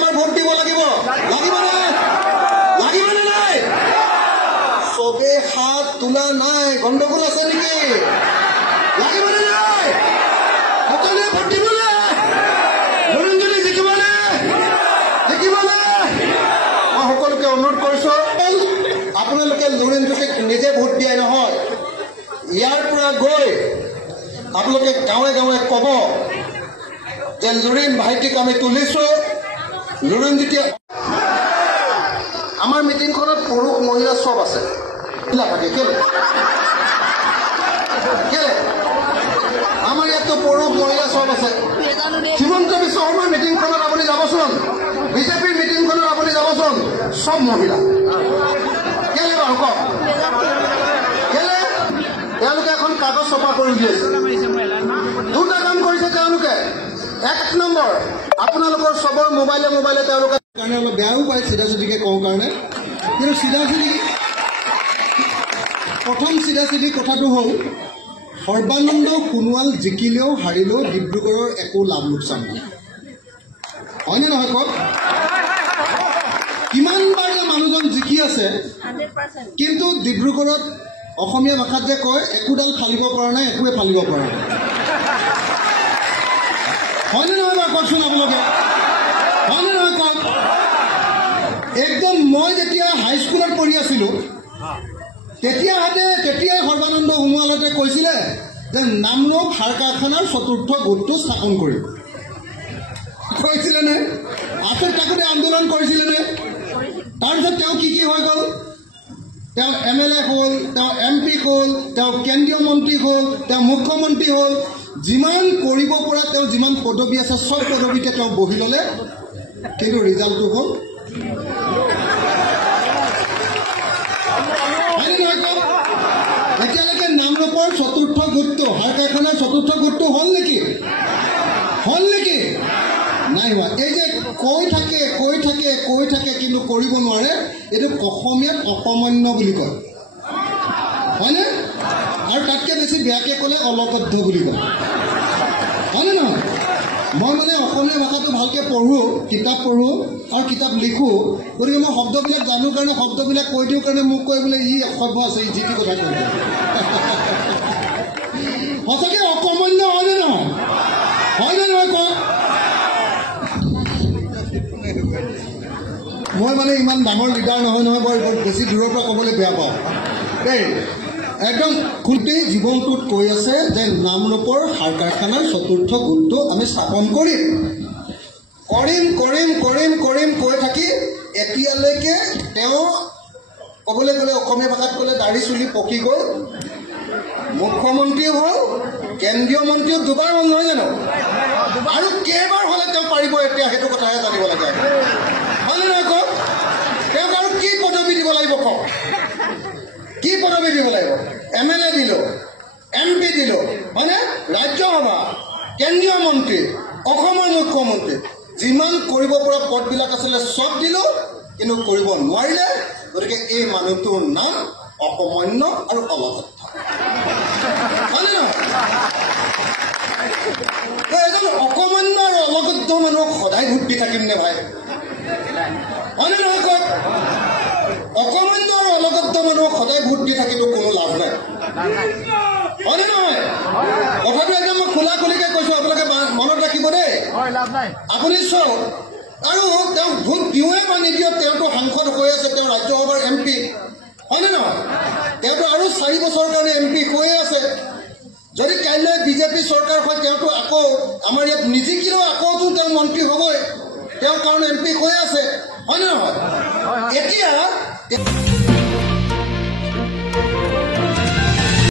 আমাৰ ভোট দিব লাগিব লাগিবনে নাই চবে হাত তোলা নাই গণ্ডগোল আছে নেকি লাগিবনে নাই সকলোৱে ভোট দিবনে লুৰিণজনী জিকিবনে মই সকলোকে অনুৰোধ কৰিছো আপোনালোকে লুৰিণজনীক নিজে ভোট দিয়াই নহয় ইয়াৰ পৰা গৈ আপোনালোকে গাঁৱে গাঁৱে ক'ব যে লুৰিণ ভাইটিক আমি তুলিছো লুৰিণজ্যোতি আমাৰ মিটিংখনত পুৰুষ মহিলা সব আছে থাকে কেলে আমাৰ ইয়াততো পুৰুষ মহিলা সব আছে হিমন্ত বিশ্ব শৰ্মাৰ মিটিংখনত আপুনি যাবচোন বিজেপিৰ মিটিংখনত আপুনি যাবচোন সব মহিলা কেলে বাৰু কওক কেলে তেওঁলোকে এখন কাগজ ছপা কৰি দি আছে দুটা কাম কৰিছে তেওঁলোকে এক নম্বৰ আপোনালোকৰ সবৰ মোবাইলে তেওঁলোকে কাৰণে অলপ বেয়াও পায় চিধাচিধিকে কওঁ কাৰণে কিন্তু প্ৰথম চিধাচিধি কথাটো হ'ল সৰ্বানন্দ সোণোৱাল জিকিলেও হাৰিলেও ডিব্ৰুগড়ৰ একো লাভ লোকচান নাই হয়নে নহয় কওক কিমানবাৰ যে মানুহজন জিকি আছে কিন্তু ডিব্ৰুগড়ত অসমীয়া ভাষাত যে কয় একোডাল ফালিব পৰা নাই একোৱে ফালিব পৰা নাই হয়নে নহয় বাৰু কওকচোন আপোনালোকে হয়নে নহয় কওক একদম মই যেতিয়া হাইস্কুলত পঢ়ি আছিলোঁ তেতিয়াই সৰ্বানন্দ সোণোৱালহঁতে কৈছিলে যে নামৰূপ সাৰ কাৰখানাৰ চতুৰ্থ গোটটো স্থাপন কৰিব কৈছিলেনে আচল তাকোতে আন্দোলন কৰিছিলেনে তাৰপিছত তেওঁ কি হৈ গ'ল তেওঁ MLA হ'ল তেওঁ MP হ'ল তেওঁ কেন্দ্ৰীয় মন্ত্ৰী হ'ল তেওঁ মুখ্যমন্ত্ৰী হ'ল যিমান কৰিব পৰা তেওঁ যিমান পদবী আছে সব পদবীতে তেওঁ বহি ল'লে কিন্তু ৰিজাল্টটো হ'ল এতিয়ালৈকে নামৰূপৰ চতুৰ্থ গোটটো সাৰ কাৰখানাৰ চতুৰ্থ গোটটো হ'ল নেকি নাই হোৱা এই যে কৈ থাকে কিন্তু কৰিব নোৱাৰে এইটো অসমীয়াত অকমান্য বুলি কয় হয়নে আৰু তাতকৈ বেছি বেয়াকৈ ক'লে অলকদ্ধ বুলি কয় হয়নে নহয় মই মানে অসমীয়া ভাষাটো ভালকৈ পঢ়োঁ কিতাপ পঢ়োঁ আৰু কিতাপ লিখোঁ গতিকে মই শব্দবিলাক জানো কাৰণে শব্দবিলাক কৈ দিওঁ কাৰণে মোক কৈ বোলে ই অসভ্য আছে ই যিটো কথা কৈ সঁচাকৈ অকমান্য হয়নে নহয় কওক মই মানে ইমান ডাঙৰ লিডাৰ নহয় বৰ বেছি দূৰৰ পৰা ক'বলৈ বেয়া পাওঁ দেই একদম গোটেই জীৱনটোত কৈ আছে যে নামৰূপৰ সাৰ কাৰখানাৰ চতুৰ্থ গোটটো আমি স্থাপন কৰিম কৈ থাকি এতিয়ালৈকে তেওঁ ক'বলৈ গ'লে অসমীয়া ভাষাত ক'লে দাঢ়ি চুলি পকি গ'ল মুখ্যমন্ত্ৰী হ'ল কেন্দ্ৰীয় মন্ত্ৰীও দুবাৰ হ'ল নহয় জানো আৰু কেইবাৰ হ'লে তেওঁ পাৰিব এতিয়া সেইটো কথাহে জানিব লাগে হয়নে নহয় কওক তেওঁক আৰু কি পদবী দিব লাগিব কওক কি পদবী দিব লাগিব MLA দিলোঁ MP দিলোঁ হয়নে ৰাজ্যসভা কেন্দ্ৰীয় মন্ত্ৰী অসমৰ মুখ্যমন্ত্ৰী যিমান কৰিব পৰা পদবিলাক আছিলে সব দিলোঁ কিন্তু কৰিব নোৱাৰিলে গতিকে এই মানুহটোৰ নাম অকমান্য আৰু অলকদ্ধ হয়নে নহয় এজন অকমান্য আৰু অলকদ্ধ মানুহক সদায় ভোট দি থাকিম নে ভাই হয়নে নহয় কওক অকমান্য আৰু অলকদ্ধ মানুহক সদায় ভোট দি থাকিলেও কোনো লাভ নাই হয়নে নহয় কথাটো একদম মই খোলাখুলিকৈ কৈছোঁ আপোনালোকে মনত ৰাখিব দেই আপুনি চাওক আৰু তেওঁক ভোট দিওঁৱে বা নিদিয়ক তেওঁতো সাংসদ হৈ আছে তেওঁ ৰাজ্যসভাৰ MP হয়নে নহয় তেওঁতো আৰু 4 বছৰৰ কাৰণে MP হৈয়ে আছে যদি কাইলৈ বিজেপি চৰকাৰ হয় তেওঁতো আকৌ আমাৰ ইয়াত নিজিকিলেও আকৌতো তেওঁ মন্ত্ৰী হ'বই তেওঁৰ কাৰণে MP হৈ আছে হয়নে নহয় এতিয়া